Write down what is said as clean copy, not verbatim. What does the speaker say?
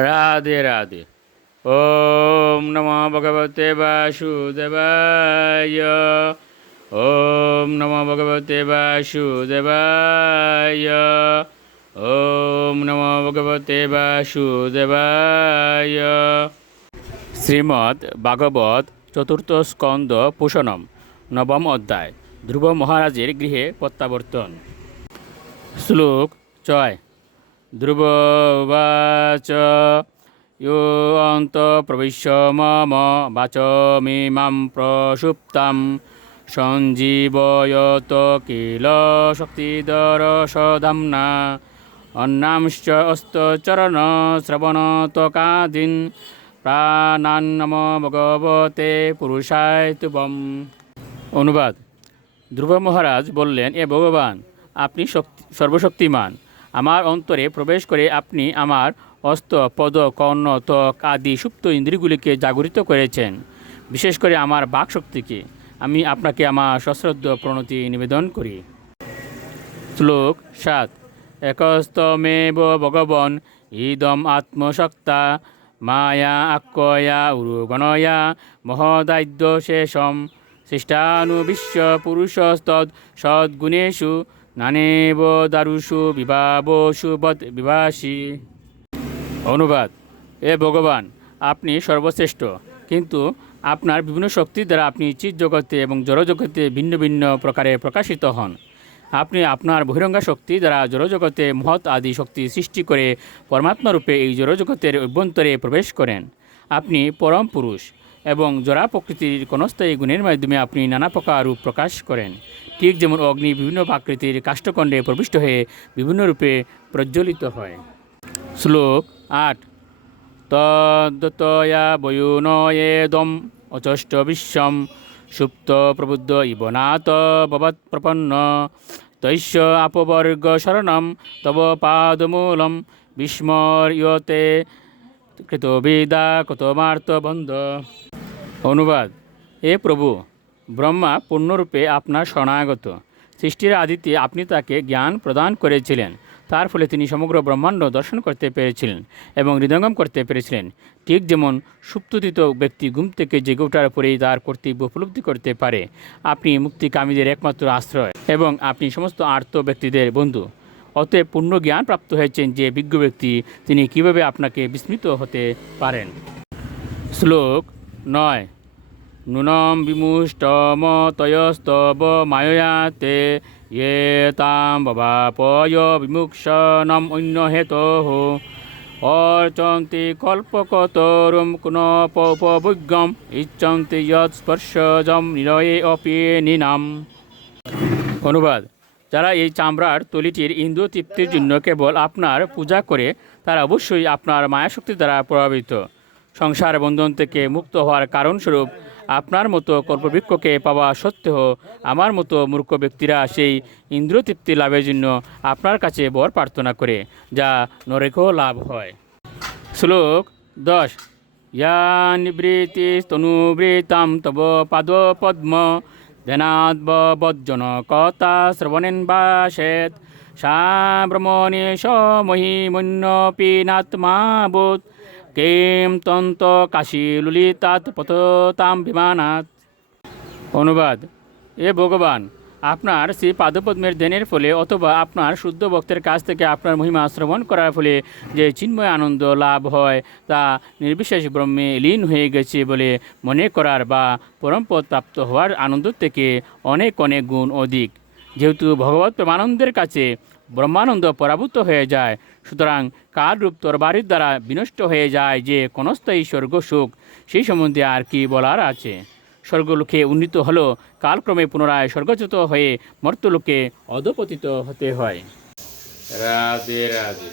রাধে রাধে। ওম নমো ভগবতে বাসুদেবায়। ওম নমো ভগবতে বাসুদেবায়। ওম নমো ভগবতে বাসুদেবায়। শ্রীমদ্ ভাগবত চতুর্থ স্কন্দ পোষণম নবম অধ্যায়। ধ্রুব মহারাজের গৃহে প্রত্যাবর্তন। শ্লোক 6। ধ্রুববাচ यो অন্তঃপ্রবিশ্য মম বাচমিমাং প্রসুপ্তাং সঞ্জীবয়ত কিল শক্তিধরসধাম্না অন্নাংশ্চ অস্তচরণ শ্রবণতকাদীন প্রাণান্নমো ভগবতে পুরুষায় তুভ্যম। অনুবাদ। ধ্রুব মহারাজ বললেন, এ ভগবান, আপনি সর্বশক্তিমান। আমার অন্তরে প্রবেশ করে আপনি আমার অস্ত, পদ, কর্ণ, ত্বক আদি সুপ্ত ইন্দ্রিয়গুলিকে জাগরিত করেছেন, বিশেষ করে আমার বাকশক্তিকে। আমি আপনাকে আমার সশ্রদ্ধ প্রণতি নিবেদন করি। শ্লোক 7। একস্তমেব ভগবন ইদম আত্মশক্তা মায়া আক্কয়া উরুগণয়া মহদাদ্য শেষম সৃষ্টানুবিশ্ব পুরুষস্তদ সদ্গুণেষু নানেব দারুষু বিভাবসু বদ বিভাসী। অনুবাদ। এ ভগবান, আপনি সর্বশ্রেষ্ঠ, কিন্তু আপনার বিভিন্ন শক্তির দ্বারা আপনি চিৎ জগতে এবং জড়জগতে ভিন্ন ভিন্ন প্রকারে প্রকাশিত হন। আপনি আপনার বহিরঙ্গা শক্তি দ্বারা জড়জগতে মহৎ আদি শক্তি সৃষ্টি করে পরমাত্মারূপে এই জড়জগতের অভ্যন্তরে প্রবেশ করেন। আপনি পরম পুরুষ এবং জড়া প্রকৃতির ক্ষণস্থায়ী গুণের মাধ্যমে আপনি নানা প্রকার রূপ প্রকাশ করেন, ঠিক যেমন অগ্নি বিভিন্ন আকৃতির কাষ্ঠখণ্ডে প্রবিষ্ট হয়ে বিভিন্ন রূপে প্রজ্বলিত হয়। শ্লোক 8। তদ্দতয়া বয়ুনয়েদম অচষ্ট বিশ্বম সুপ্ত প্রবুদ্ধ ইবনাত ভবৎ প্রপন্ন তৈশ্য আপবর্গ শরণম তব পাদমূলম বিস্মর্যতে কৃতবিদা কতমার্ত বন্ধ। অনুবাদ। এ প্রভু, ব্রহ্মা পূর্ণরূপে আপনার শরণাগত। সৃষ্টির আদিতে আপনি তাকে জ্ঞান প্রদান করেছিলেন, তার ফলে তিনি সমগ্র ব্রহ্মাণ্ড দর্শন করতে পেরেছিলেন এবং হৃদয়ঙ্গম করতে পেরেছিলেন। ঠিক যেমন সুপ্তোদিত ব্যক্তি ঘুম থেকে জেগে ওঠার পরেই তার কর্তব্য উপলব্ধি করতে পারে। আপনি মুক্তিকামীদের একমাত্র আশ্রয় এবং আপনি সমস্ত আর্ত ব্যক্তিদের বন্ধু। অতএব পূর্ণ জ্ঞান প্রাপ্ত হয়েছেন যে বিজ্ঞ ব্যক্তি, তিনি কিভাবে আপনাকে বিস্মিত হতে পারেন। শ্লোক 9। নূনম বিমুষ্টমতয়স্তব মায়য়া তে ইয়ে তাম ভবাপয় বিমুক্ষণম অন্য হেতোঃ অর্চন্তি কল্পকতরুম কুনপোপভুগ্যম ইচ্ছন্তি যৎ স্পর্শজম নিরয়ে অপি নিনাম। অনুবাদ। যারা এই চামড়ার তলিটির ইন্দ্রিয় তৃপ্তির জন্য কেবল আপনার পূজা করে, তারা অবশ্যই আপনার মায়াশক্তি দ্বারা প্রভাবিত। সংসার বন্ধন থেকে মুক্ত হওয়ার কারণস্বরূপ আপনার মতো কল্পবৃক্ষকে পাওয়া সত্ত্বেও আমার মতো মূর্খ ব্যক্তিরা সেই ইন্দ্রিয় তৃপ্তি লাভের জন্য আপনার কাছে বর প্রার্থনা করে, যা নরকেও লাভ হয়। শ্লোক 10। ইয়া নিবৃত্তি তনুবৃতাম তব পাদপদ্ম ধ্যানাদ্বজ্জন কথা শ্রবণেন বাসেত সা ব্রহ্মণি সমহিমন্যপি নাত্মাবোধ কেম তন্ত কাশী ললিতাৎ পততাম বিমানাৎ। অনুবাদ। এ ভগবান, আপনার সেই পাদপদ্মের ধ্যানের ফলে অথবা আপনার শুদ্ধ ভক্তের কাছ থেকে আপনার মহিমা শ্রবণ করার ফলে যে চিন্ময় আনন্দ লাভ হয়, তা নির্বিশেষ ব্রহ্মে লীন হয়ে গেছে বলে মনে করার বা পরমপদ প্রাপ্ত হওয়ার আনন্দ থেকে অনেক অনেক গুণ অধিক। যেহেতু ভগবত প্রেমানন্দের কাছে ব্রহ্মানন্দ পরাভূত হয়ে যায়, সুতরাং কালরূপ তরবারির দ্বারা বিনষ্ট হয়ে যায় যে ক্ষণস্থায়ী স্বর্গ সুখ, সেই সম্বন্ধে আর কি বলার আছে। স্বর্গলোকে উন্নীত হলেও কালক্রমে পুনরায় স্বর্গচ্যুত হয়ে মর্ত্যলোকে অধপতিত হতে হয়। রাধে রাধে।